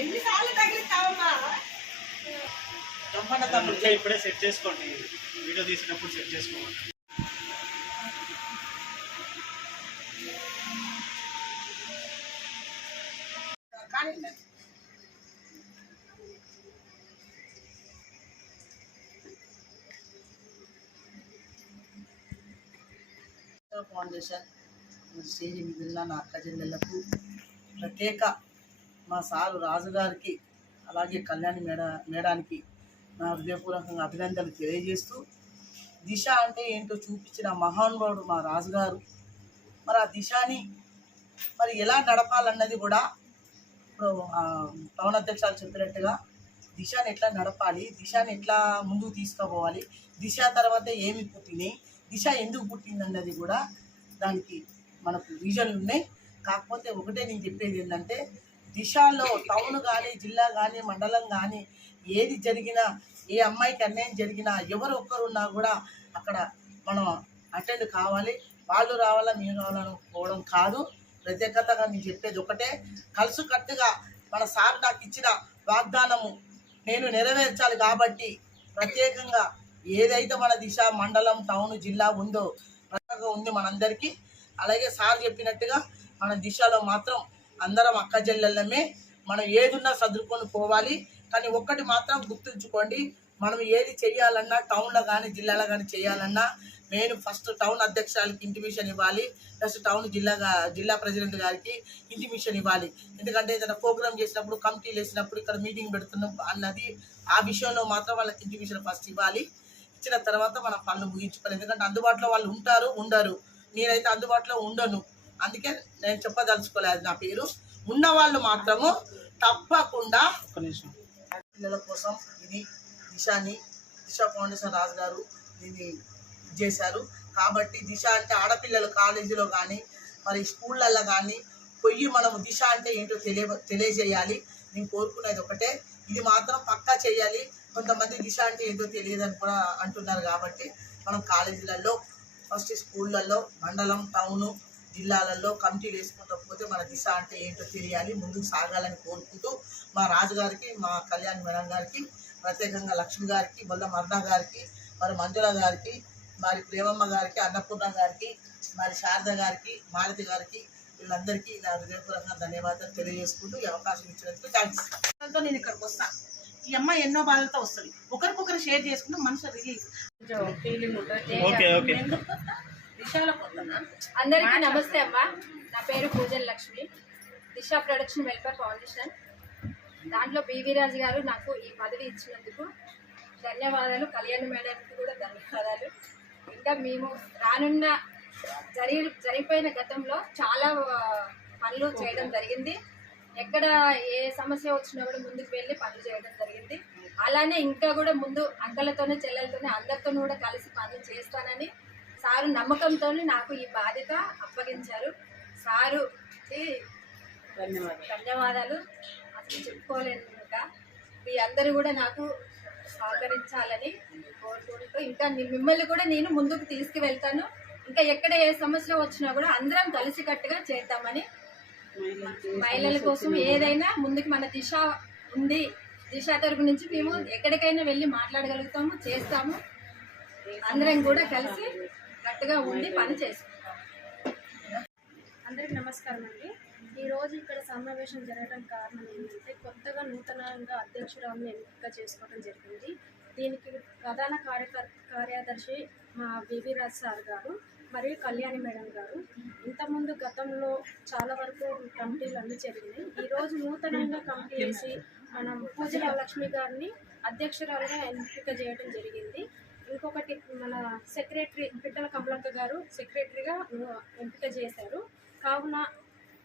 ఎన్నిసార్లు తగిలిస్తావమ్మా రమ్మన్న తమ్ముడు. ఇంకా ఇప్పుడే సెట్ చేసుకోండి. వీడియో తీసినప్పుడు సెట్ చేసుకోండి. ఫౌండేషన్ స్టేజ్ మిగిలిన నా అక్క ప్రత్యేక మా సారు రాజుగారికి అలాగే కళ్యాణి మేడ మేడానికి నా హృదయపూర్వకంగా అభినందనలు తెలియజేస్తూ దిశ అంటే ఏంటో చూపించిన మహానుభావుడు మా రాజుగారు. మరి ఆ దిశని మరి ఎలా నడపాలన్నది కూడా ఇప్పుడు పవన్ అధ్యక్షాలు చెప్పినట్టుగా దిశని ఎట్లా నడపాలి దిశని ఎట్లా ముందుకు తీసుకుపోవాలి దిశ తర్వాత ఏమి పుట్టినాయి దిశ ఎందుకు పుట్టింది అన్నది కూడా దానికి మనకు రీజన్లు ఉన్నాయి. కాకపోతే ఒకటే నేను చెప్పేది ఏంటంటే దిశలో టౌన్ కానీ జిల్లా కానీ మండలం కానీ ఏది జరిగినా ఏ అమ్మాయికి అన్యాయం జరిగినా ఎవరు ఒక్కరున్నా కూడా అక్కడ మనం అటెండ్ కావాలి. వాళ్ళు రావాలా మీరు రావాలనుకోవడం కాదు. ప్రత్యేకతగా నేను చెప్పేది ఒకటే. కలుసుకట్టుగా మన సార్ నాకు ఇచ్చిన వాగ్దానము నేను నెరవేర్చాలి కాబట్టి ప్రత్యేకంగా ఏదైతే మన దిశ మండలం టౌన్ జిల్లా ఉందో ప్రత్యేకంగా ఉంది మనందరికీ. అలాగే సార్ చెప్పినట్టుగా మన దిశలో మాత్రం అందరం అక్క చెల్లెళ్ళమే. మనం ఏదున్నా సర్దుకొని పోవాలి. కానీ ఒక్కటి మాత్రం గుర్తుంచుకోండి. మనం ఏది చేయాలన్నా టౌన్లో కానీ జిల్లాలో కానీ చేయాలన్నా మెయిన్ ఫస్ట్ టౌన్ అధ్యక్షాలకి ఇంటిమిషన్ ఇవ్వాలి. ప్లస్ టౌన్ జిల్లాగా జిల్లా ప్రెసిడెంట్ గారికి ఇంటిమిషన్ ఇవ్వాలి. ఎందుకంటే ఏదైనా ప్రోగ్రామ్ చేసినప్పుడు కమిటీలు వేసినప్పుడు ఇక్కడ మీటింగ్ పెడుతున్నాం అన్నది ఆ విషయంలో మాత్రం వాళ్ళకి ఇంటిమిషన్ ఫస్ట్ ఇవ్వాలి. ఇచ్చిన తర్వాత మనం పనులు ముగించుకోవాలి. ఎందుకంటే అందుబాటులో వాళ్ళు ఉంటారు ఉండరు. నేనైతే అందుబాటులో ఉండను. అందుకే నేను చెప్పదలుచుకోలేదు నా పేరు. ఉన్న వాళ్ళు మాత్రము తప్పకుండా పిల్లల కోసం ఇది దిశాని దిశ ఫౌండేషన్ రాజు గారు దీన్ని చేశారు. కాబట్టి దిశ అంటే ఆడపిల్లలు కాలేజీలో కానీ మరి స్కూళ్ళల్లో కానీ పొయ్యి మనం దిశ అంటే ఏంటో తెలియ తెలియజేయాలి. నేను కోరుకునేది ఒకటే. ఇది మాత్రం పక్కా చేయాలి. కొంతమంది దిశ అంటే ఏంటో తెలియదని కూడా అంటున్నారు కాబట్టి మనం కాలేజీలలో ఫస్ట్ స్కూళ్ళల్లో మండలం టౌను జిల్లాలలో కమిటీలు వేసుకుంటూ పోతే మన దిశ అంటే ఏంటో తెలియాలి ముందుకు సాగాలని కోరుకుంటూ మా రాజుగారికి మా కళ్యాణ్ మేడం గారికి ప్రత్యేకంగా లక్ష్మి గారికి బొల్ల మర్ణ గారికి మరి మంజుల గారికి మరి ప్రేమమ్మ గారికి అన్నపూర్ణ గారికి మరి శారద గారికి మాలతి గారికి వీళ్ళందరికీ నా హృదయపూర్వకంగా ధన్యవాదాలు తెలియజేసుకుంటూ ఈ అవకాశం ఇచ్చినందుకు థ్యాంక్స్ నేను ఇక్కడికి వస్తాను ఈ అమ్మాయి ఎన్నో బాధలతో వస్తుంది. ఒకరికొకరు షేర్ చేసుకుంటూ మనసు రిలీఫ్ ఫీలింగ్ ఉంటుంది. అందరికీ నమస్తే అమ్మా. నా పేరు Pujala Lakshmi. Disha production welfare foundation. దాంట్లో బీవీ రాజు గారు నాకు ఈ పదవి ఇచ్చినందుకు ధన్యవాదాలు. కళ్యాణ్ మేడానికి కూడా ధన్యవాదాలు. ఇంకా మేము రానున్న జరిగి జరిగిపోయిన గతంలో చాలా పనులు చేయడం జరిగింది. ఎక్కడ ఏ సమస్య వచ్చినా కూడా ముందుకు వెళ్ళి పనులు చేయడం జరిగింది. అలానే ఇంకా కూడా ముందు అక్కలతోనే చెల్లెలతోనే అందరితో కూడా కలిసి పనులు చేస్తానని సారు నమ్మకంతో నాకు ఈ బాధ్యత అప్పగించారు. సారు ధన్యవాదాలు. అసలు చెప్పుకోలేను ఇంకా. మీ అందరూ కూడా నాకు సహకరించాలని కోరుకుంటూ ఇంకా మిమ్మల్ని కూడా నేను ముందుకు తీసుకువెళ్తాను. ఇంకా ఎక్కడ ఏ సమస్య వచ్చినా కూడా అందరం కలిసికట్టుగా చేద్దామని మహిళల కోసం ఏదైనా ముందుకు మన దిశ ఉంది. దిశ తరపు నుంచి మేము ఎక్కడికైనా వెళ్ళి మాట్లాడగలుగుతాము చేస్తాము. అందరం కూడా కలిసి గట్టిగా ఉండి పని చేసుకుంటాం. అందరికి నమస్కారం అండి. ఈరోజు ఇక్కడ సమావేశం జరగడం కారణం ఏంటంటే కొత్తగా నూతనంగా అధ్యక్షురాలను ఎంపిక చేసుకోవడం జరిగింది. దీనికి ప్రధాన కార్యకర్ కార్యదర్శి మా బీబీ రాజ్ సార్ గారు మరియు కళ్యాణి మేడం గారు. ఇంతకుముందు గతంలో చాలా వరకు కమిటీలు అన్నీ జరిగినాయి. ఈరోజు నూతనంగా కమిటీ వేసి మనం పూజల లక్ష్మి గారిని అధ్యక్షురాలుగా ఎంపిక చేయడం జరిగింది. ఇంకొకటి మన సెక్రటరీ పిట్టల కమలక్క గారు సెక్రటరీగా ఎంపిక చేశారు. కావున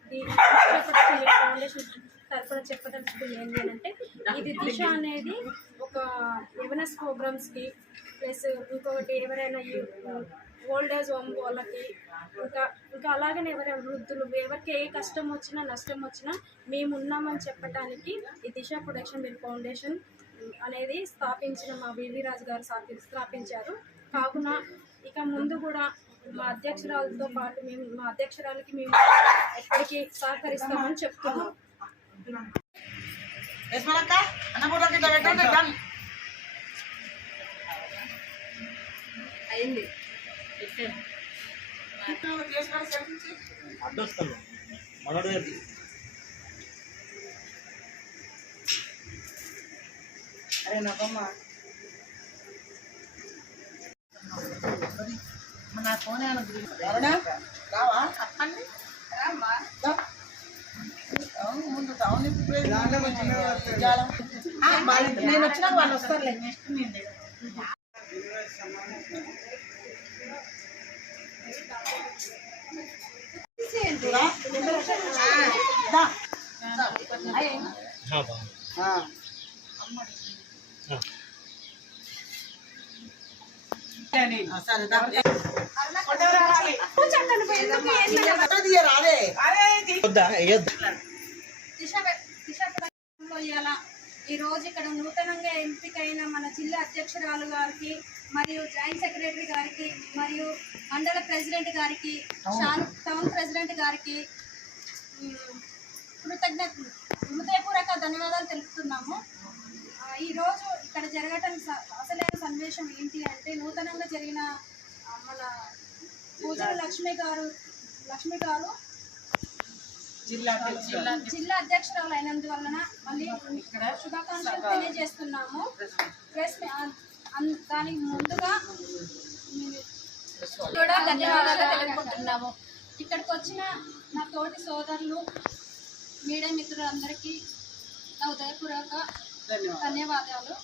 ఈ ఫౌండేషన్ తరఫున చెప్పదలుచుకుంది ఏంటి అంటే ఇది దిశ అనేది ఒక ఎవనెస్ ప్రోగ్రామ్స్కి ప్లస్ ఇంకొకటి ఎవరైనా ఓల్డ్ ఏజ్ హోమ్ వాళ్ళకి ఇంకా ఇంకా అలాగనే ఎవరైనా వృద్ధులు ఎవరికి ఏ కష్టం వచ్చినా నష్టం వచ్చినా మేము ఉన్నామని చెప్పడానికి ఈ దిశ ప్రొడక్షన్ మీరు ఫౌండేషన్ అనేది స్థాపించిన మా వివి రాజు గారు స్థాపి- స్థాపించారు. కావున ఇక ముందు కూడా మా అధ్యక్షురాలతో పాటు మేము మా అధ్యక్షురాలకి మేము ఎప్పటికీ సహకరిస్తామని చెప్తున్నాం. అయింది. అడ్డొస్తాను మనోడు అరే నాకమ్మ నా ఫోన్ రావా. అవును ముందు టౌన్ నేను వచ్చినాక వాళ్ళు వస్తారులే నెక్స్ట్ నేను దా. ఈ రోజు ఇక్కడ నూతనంగా ఎంపికైన మన జిల్లా అధ్యక్షురాలు గారికి మరియు జాయింట్ సెక్రటరీ గారికి మరియు మండల ప్రెసిడెంట్ గారికి టౌన్ ప్రెసిడెంట్ గారికి ఉమ్, హృదయపూర్వక ధన్యవాదాలు తెలుపుతున్నాము ఆ, ఈ రోజు ఇక్కడ జరగటం స- అసలైన సన్నివేశం ఏంటి అంటే నూతనంగా జరిగిన మన పూజల లక్ష్మి గారు లక్ష్మి గారు జిల్లా అధ్యక్షురాలు అయినందువలన మళ్ళీ శుభాకాంక్షలు తెలియజేస్తున్నాము. ప్రెస్ దానికి ముందుగా కూడా ధన్యవాదాలు తెలుపుకుంటున్నాము. ఇక్కడికి వచ్చిన నా తోటి సోదరులు మీడియా మిత్రులందరికీ నా ఉదయపూర్వక ధన్యవాదాలు.